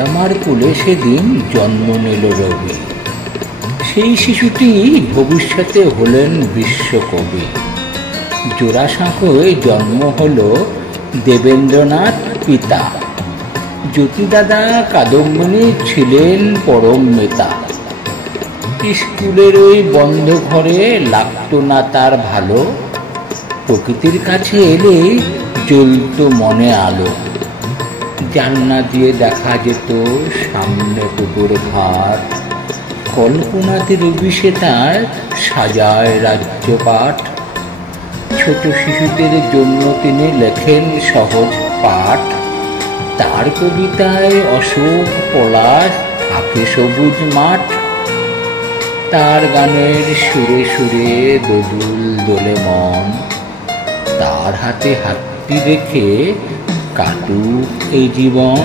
সুদামার কোলে সেদিন জন্ম নিল রবি। সেই শিশুটি ভবিষ্যতে হলেন বিশ্বকবি। জোড়াসাঁকোয় জন্ম হল দেবেন্দ্রনাথ পিতা। জ্যোতিদাদা কাদম্বিনী ছিলেন পরম নেতা। স্কুলের ওই বন্ধ ঘরে লাগতো না তার ভালো, প্রকৃতির কাছে এলে জ্বলত মনে আলো। জানলা দিয়ে দেখা যেত সামনে পুকুর ঘাট, কল্পনাতে রবি সে তার সাজায় রাজ্যপাঠ। ছোট শিশুদের জন্য তিনি লেখেন সহজ পাঠ। তার কবিতায় অশোক পলাশ থাকে সবুজ মাঠ। তার গানের সুরে সুরে দোদুল দোলে মন, তার হাতে হাতটি রেখে কাটুক এই জীবন।